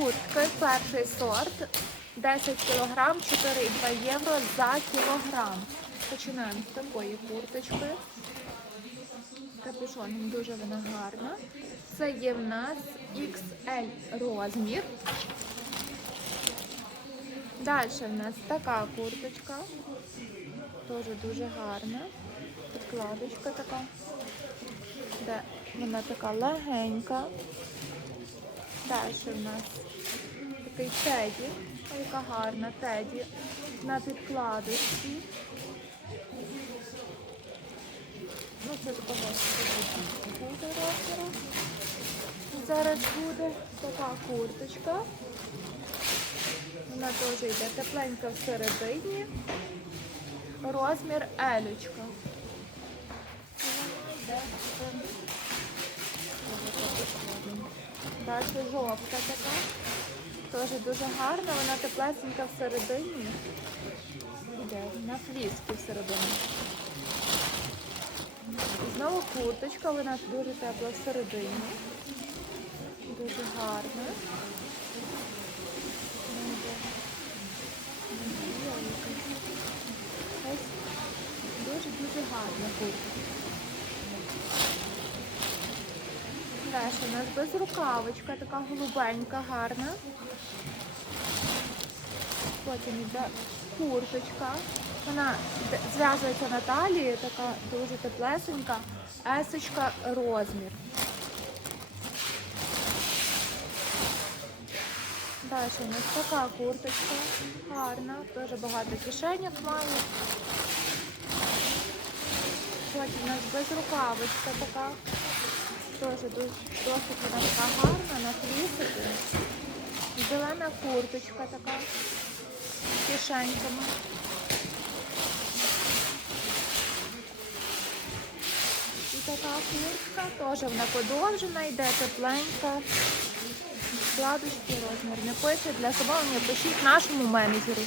куртки, перший сорт, 10 кг, 4,2 євро за кілограм. Починаємо з такої курточки. Капюшоном дуже вона гарна. Це є в нас XL розмір. Далі в нас така курточка. Теж дуже гарна. Підкладочка така. Де вона така легенька. Далі в нас такий теді. Яка гарна теді на підкладочці. Ну, це такого розміру. Зараз буде така курточка. Вона теж йде тепленька всередині. Розмір елючка. Далі жовта така. Теж дуже гарна, вона теплесенька всередині. На фліски всередині. Знову курточка, вона дуже тепла всередині. Дуже гарна. Дуже-дуже гарна куртка. Далі у нас безрукавочка, така голубенька, гарна. Потім йде курточка. Вона зв'язується на талії, така дуже теплесенька. Есочка розмір. Далі у нас така курточка гарна, дуже багато кишеньок має. Потім у нас безрукавочка така. Теж досить вона така гарна на флісику. Зелена курточка така з кишеньками. І така куртка, теж вона подовжена, йде тепленька. Складочки розмір не пише. Для замовлення пишіть нашому менеджеру.